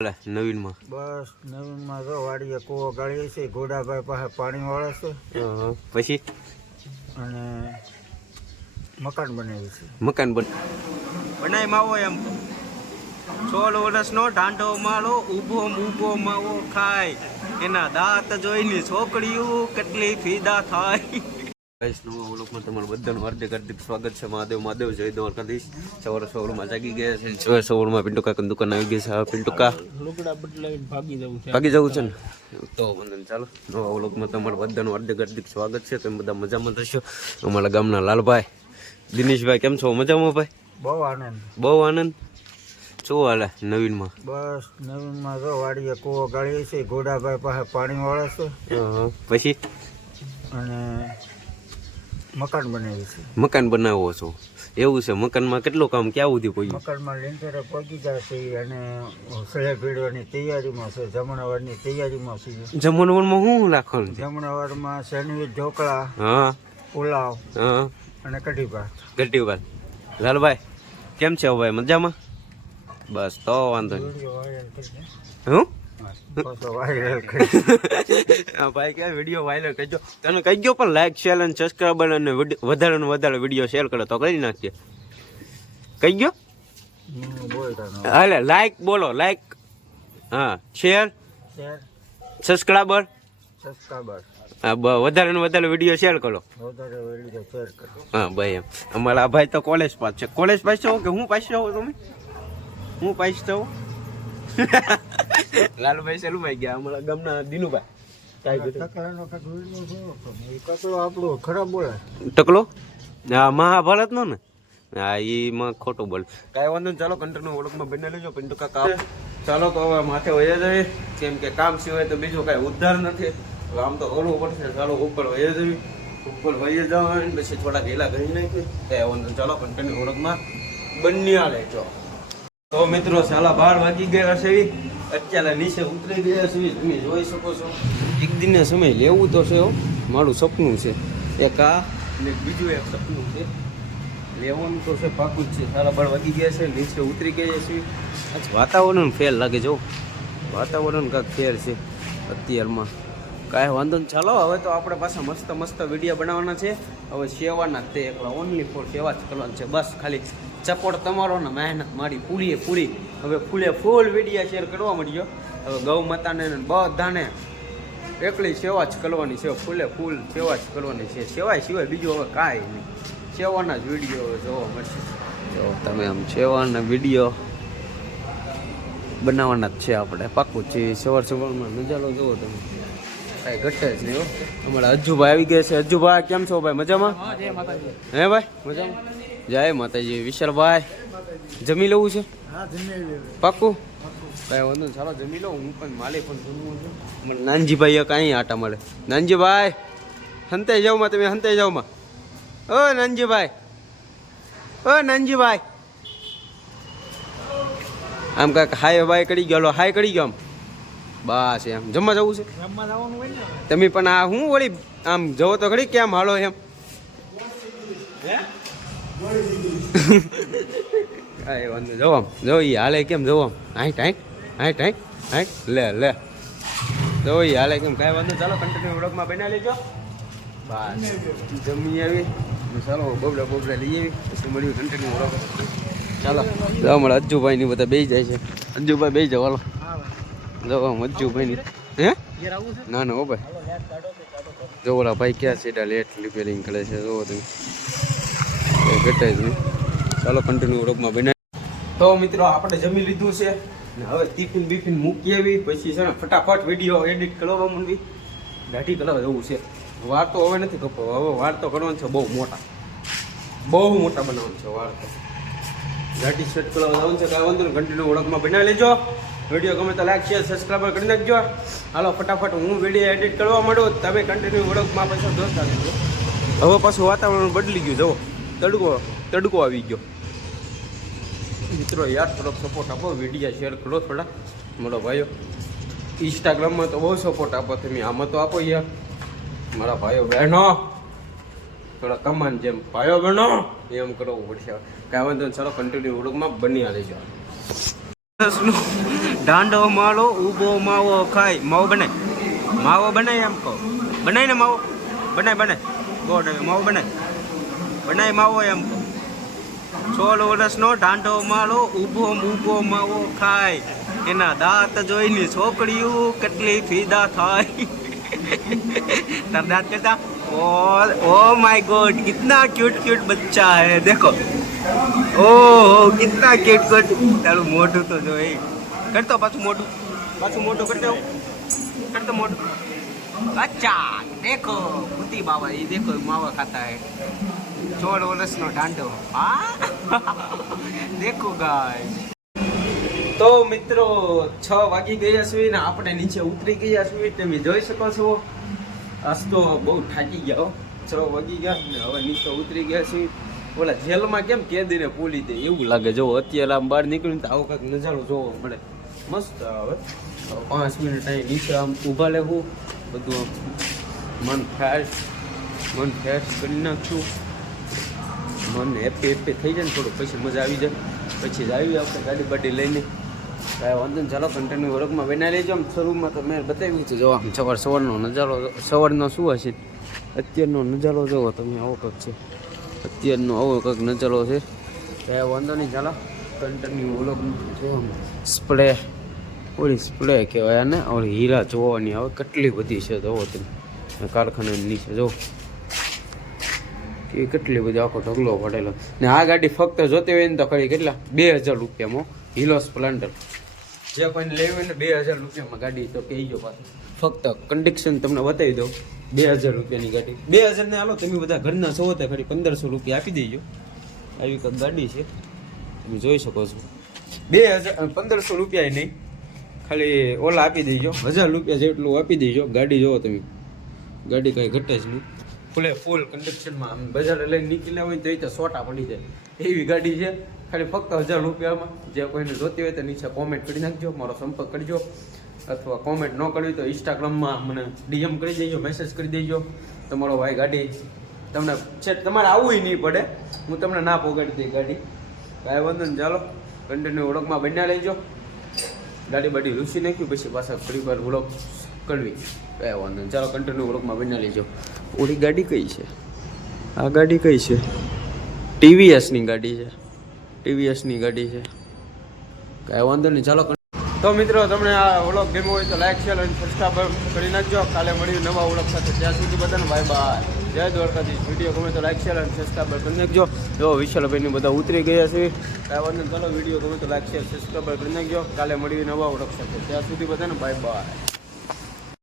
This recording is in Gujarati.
નવીનમાં બસ નવીનમાં જો વાડીએ કૂવો ગાળીએ છે, ઘોડાભાઈ પાસે પાણી વાળે છે, પછી અને મકાન બનાવ્યું છે. મકાન બનાવી માવો એમ 16 વર્ષનો ઢાંઢો માળો ઊભો માવો ખાય એના દાંત જોઈને છોકરીઓ કેટલી ફીદા થાય. ગાઈસ નવા વ્લોગમાં તમારું બધાનું હાર્દિક સ્વાગત છે. મહાદેવ જય દ્વારકાધીશ. સવારમાં જાગી ગયા છે. સવારમાં પિન્ટુ કાકાની દુકાન આવી ગઈ છે. પિન્ટુ કા લુગડા બદલાવીને ભાગી જવું છે ને તો બંધન ચાલો નવા વ્લોગમાં તમારું બધાનું હાર્દિક સ્વાગત છે. તમે બધા મજામાં થશો. અમારા ગામના લાલભાઈ દિનેશભાઈ કેમ છો? મજામાં ભાઈ? બહુ આનંદ. શું હાલે નવીનમાં? બસ નવીનમાં જો વાડીએ કૂવો ગાળીએ છે, ઘોડાભાઈ પાસે પાણી વાળે છે, પછી અને મકાન બનાવ્યું છે. મકાન બનાવો છો એવું છે? મકાનમાં કેટલું કામ ક્યાં સુધી પહોંચ્યું? મકાનમાં લેન્ટરે પહોંચી જાય છે અને સળે ભીડવાની તૈયારીમાં છે, જમણવારની તૈયારીમાં છે. જમણવારમાં શું રાખવાનું છે? જમણવારમાં સેન્ડવીચ, ઢોકળા, હા, પુલાવ હા અને કઢી ભાત. ગઢી વાત. લાલભાઈ કેમ છે ભાઈ? મજામાં? બસ તો વાંધો નહીં. હું ભાઈ કે વિડીયો વાયરલ કરજો. તને કહી ગયો પણ લાઈક શેર અને સબસ્ક્રાઈબર અને વધારે ને વધારે વિડીયો શેર કરો તો કરી નાખજે. કહી ગયો? હાલે લાઈક બોલો. લાઈક, હા, શેર, સબસ્ક્રાઈબર, વધારે ને વધારે વિડીયો શેર કરો. હા ભાઈ એમ. અમારા આ ભાઈ તો કોલેજ પાસ છે. કોલેજ પાસ છો કે હું પાસ છો? તમે હું પાસ છો? લાલભાઈ સેલુભાઈ ગયા અમારા ગામના દિનુભાઈ. ખરાબ બોલે ટકલો હા મહાભારત નો ને હા એમાં ખોટું બોલ. કાંઈ વાંધો નહીં. ચાલો કંટ્રોલ ઓળખમાં બને લેજો. પિન્ટુ કાકા ચાલો તો હવે માથે વયા જાય કેમ કે કામ સિવાય તો બીજું કાંઈ ઉદ્ધાર નથી. આમ તો કરવું પડશે. ચાલો ઉપર વયા જવી. ઉપર વયા જવા પછી થોડા ઘેલા ઘણી નાખી. કાંઈ વાંધો. ચાલો કંટ્રોલ ઓળખમાં બન્યા લેજો. તો મિત્રો સાલા 12 વાગી ગયા છે. અત્યારે નીચે ઉતરી ગયા છે. તમે જોઈ શકો છો. એક દિનનો સમય લેવું તો છે. મારું સપનું છે એક આ ને બીજું એક સપનું છે. લેવાનું તો છે પાકું જ છે. સાલા 12 વાગી ગયા છે. નીચે ઉતરી ગયા છે. આજ વાતાવરણ ફેર લાગે જો. વાતાવરણ કાંઈક ફેર છે અત્યારમાં. કાંઈ વાંધો નહીં. ચાલો હવે તો આપણે પાછા મસ્ત વિડીયો બનાવવાના છે. હવે સેવાના તે એકલા ઓનલી ફોર સેવા જ કરવાનું છે. બસ ખાલી સપોર્ટ તમારો ને મહેનત મારી પૂરી. હવે ફૂલ વિડીયો શેર કરવા મળ્યો. હવે ગૌ માતાને બધાને એકલી સેવા જ કરવાની છે. ફૂલ સેવા જ કરવાની છે. સેવા સિવાય બીજું હવે કાંઈ નહીં. સેવાના જ વિડીયો જોવા મળશે. જો તમે આમ સેવાના વિડીયો બનાવવાના જ છે આપણે પાક્કું છે. સવારમાં નજારો જુઓ તમે. કાંઈ ઘટે જ નહીં. અમારા અજ્જુભાઈ આવી ગયા છે. અજ્જુભાઈ કેમ છો ભાઈ? મજામાં? હે ભાઈ મજામાં? જય માતાજી. વિશાલભાઈ જમી લેવું છે પાક્કું? કાંઈ વાંધો નહીં. ચાલો જમી લઉં. હું પણ માલે પણ જમવું છું. મને નાનજીભાઈ કાંઈ આટા મળે. નાનજીભાઈ હંતાઈ જાઉં તમે હંતાઈ જાઉં. ઓ નાનજીભાઈ, ઓ નાનજીભાઈ આમ કાંઈક હાય બાય કરી ગયો. હાય કરી ગયો આમ. બસ એમ જમવા જવું છે. તમે પણ આ હું વળી આમ જવો તો ખરી કેમ હાલો એમ. કાંઈ વાંધો. જવા જો એ હાલે કેમ જવા. હાઈટ લે જો એ હાલે કેમ. કાંઈ વાંધો. ચાલો કન્ટિન્યુ વ્લોગમાં બનાવી લેજો. બસ જમી આવી. ચાલો બોબડા લઈ આવી પછી મળ્યું કન્ટિન્યુ વ્લોગ. ચાલો જો અમારા અજ્જુભાઈ ની બધા બેસી જાય છે. અજ્જુભાઈ બેસી જાવ. હાલો જો અજ્જુભાઈ ની હે ના હો ભાઈ. જો ઓલા ભાઈ ક્યાં છે? લેટ રિપેરિંગ કરે છે. જોવો તમે ઘટાય જ નહીં. ચાલો કન્ટિન્યુ વ્લોગમાં બનાવી. તો મિત્રો આપણે જમી લીધું છે ને હવે ટિફિન મૂકી આવી પછી છે ને ફટાફટ વિડીયો એડિટ કરવા માંડવી. દાઢી કરવા જવું છે. વાર તો હવે નથી કપો. હવે વાર તો કરવાનું છે બહુ મોટા બનાવવાનું છે વાર તો. દાઢી સેટ કરવા જવાનું છે. કાંઈ વાંધો નહીં. કન્ટિન્યુ વ્લોગમાં બનાવી લેજો. વિડીયો ગમે તો લાઈક શેર સબસ્ક્રાઈબર કરી નાખજો. હાલો ફટાફટ હું વિડીયો એડિટ કરવા માંડું. તમે કન્ટિન્યુ વ્લોગમાં પાછો દોસ્ત આવી ગયો. હવે પાછું વાતાવરણ બદલી ગયું. જુઓ તડકો આવી ગયો. મિત્રો યાર થોડોક સપોર્ટ આપો. વિડીયો શેર કરો થોડા મારા ભાઈઓ. ઇન્સ્ટાગ્રામમાં તો બહુ સપોર્ટ આપો તમે. આમાં તો આપો યાર મારા ભાઈઓ બહેનો. થોડા કમાન જેમ ભાઈઓ બહેનો એમ કરવું પડશે. કાંઈ વાંધો. ચાલો કન્ટિન્યુ વ્લોગમાં બની લેજો. દાંડો માળો ઊભો માવો ખાય. માવો બનાય, માવો બનાય એમ કહો. બનાય ને માવો, બનાય ગોડ માવો બનાય માવો એમ કહો. 16 વર્ષનો દાંડો માળો ઊભો માવો ખાય. એના દાંત જોઈને છોકરીઓ કેટલી ફીદા થાય. તાર दांत कैसा? ओ माय गॉड, कितना क्यूट बच्चा है. देखो, ओह कितना क्यूट. તારું મોઢું તો જો એ કરતો, પાછું મોઢું કરતો મોઢું. अच्छा देखो बुद्धि बाबा, ये देखो मावा खाता है. 16 વર્ષનો દાંડો. હા દેખો ગાય. તો મિત્રો 6 વાગી ગયા છે ને આપણે નીચે ઉતરી ગયા છીએ. તમે જોઈ શકો છો. આજ તો બહુ થાકી ગયા હો. 6 વાગી ગયા ને હવે નીચે ઉતરી ગયા છીએ. ઓલા જેલમાં કેમ કેદીને પૂલી દે એવું લાગે. જો અત્યારે આમ બહાર નીકળીને તો આવો કંઈક નજારો જોવો મળે. મસ્ત. હવે 5 મિનિટ અહીં નીચે આમ ઊભા લેવું, બધું મન ફ્રેશ કરી નાખશું. મન હેપી થઈ જાય ને થોડું, પછી મજા આવી જાય. પછી જ આવી આપણે ગાડી બાડી લઈને. કાંઈ વાંધો ને, ચાલો કન્ટિન્યુ વર્કમાં બનાવી લેજો. આમ શરૂમાં તો મેં બતાવ્યું છે. જો આમ સવારનો નજારો, સવારનો શું હશે, અત્યારનો નજારો જોવો તમે. આવો કંઈક છે અત્યારનો, આવો કંઈક નજારો છે. કાંઈ વાંધો નહીં, ચાલો કન્ટિન્યુ વર્કમાં જો. સ્પ્લે, ઓલી સ્પ્લે કહેવાય ને, ઓલી હીરા જોવાની આવે કેટલી બધી છે. જોવો તમે કારખાનાની નીચે જો કે કેટલી બધી આખો ઢગલો પડેલો. ને આ ગાડી ફક્ત જોતી હોય ને તો ખરી કેટલા 2000 રૂપિયામાં હીરો સ્પ્લેન્ડર. જે કોઈને લેવી હોય ને 2000 રૂપિયામાં ગાડી તો કહેજો પાછું. ફક્ત કન્ડિશન તમને બતાવી દઉં, 2000 રૂપિયાની ગાડી. 2000 ને હાલો તમે બધા ઘરના છો તો ખરી 1500 રૂપિયા આપી દેજો. આવી કંઈક ગાડી છે તમે જોઈ શકો છો. 1500 રૂપિયા નહીં, ખાલી ઓલા આપી દેજો, 1000 રૂપિયા જેટલું આપી દેજો. ગાડી જોવો તમે, ગાડી કાંઈ ઘટે જ નહીં. ફૂલ કન્ડિશનમાં. આમ બજારે લઈને નીકળ્યા હોય તો એ તો સોટા પડી જાય એવી ગાડી છે. ખાલી ફક્ત 1000 રૂપિયામાં. જે કોઈને જોતી હોય તો નીચે કોમેન્ટ કરી નાખજો, મારો સંપર્ક કરજો. અથવા કોમેન્ટ ન કરવી તો ઇન્સ્ટાગ્રામમાં મને DM કરી દેજો, મેસેજ કરી દેજો. તમારો ભાઈ ગાડી તમને છે, તમારે આવવું નહીં પડે, હું તમને ના પોગાડી દઈ ગાડી. કાંઈ વાંધો ને, ચાલો કન્ટિન્યુ વ્લોગમાં બન્યા લેજો. ગાડી બાડી લૂસી નાખ્યું પછી પાછા ફરી વાર વ્લોગ કરવી. કાંઈ વાંધો નહીં, ચાલો કન્ટિન્યુ વ્લોગમાં બન્યા લેજો. ઓલી ગાડી કઈ છે? આ ગાડી કઈ છે? TVSની ગાડી છે. TVSની ગાડી છે. કાંઈ વાંધો નહીં, ચાલો. તો મિત્રો તમને આ વ્લોગ ગમ્યો હોય તો લાઈક શેર અને સબસ્ક્રાઈબ કરી નાખજો. કાલે મળ્યું નવા વ્લોગ સાથે. ત્યાં સુધી બધાને બાય બાય, જય દ્વારકાધીશ. વિડીયો ગમે તો લાઈક શેર અને સબસ્ક્રાઈબ કરી નાખજો. જો વિશાલભાઈની બધા ઉતરી ગયા છે. કાંઈ વાંધો નહીં, ચાલો વિડીયો ગમે તો લાઈક શેર સબસ્ક્રાઈબ કરી નાખજો. કાલે મળ્યું નવા વ્લોગ સાથે. ત્યાં સુધી બધાને બાય બાય.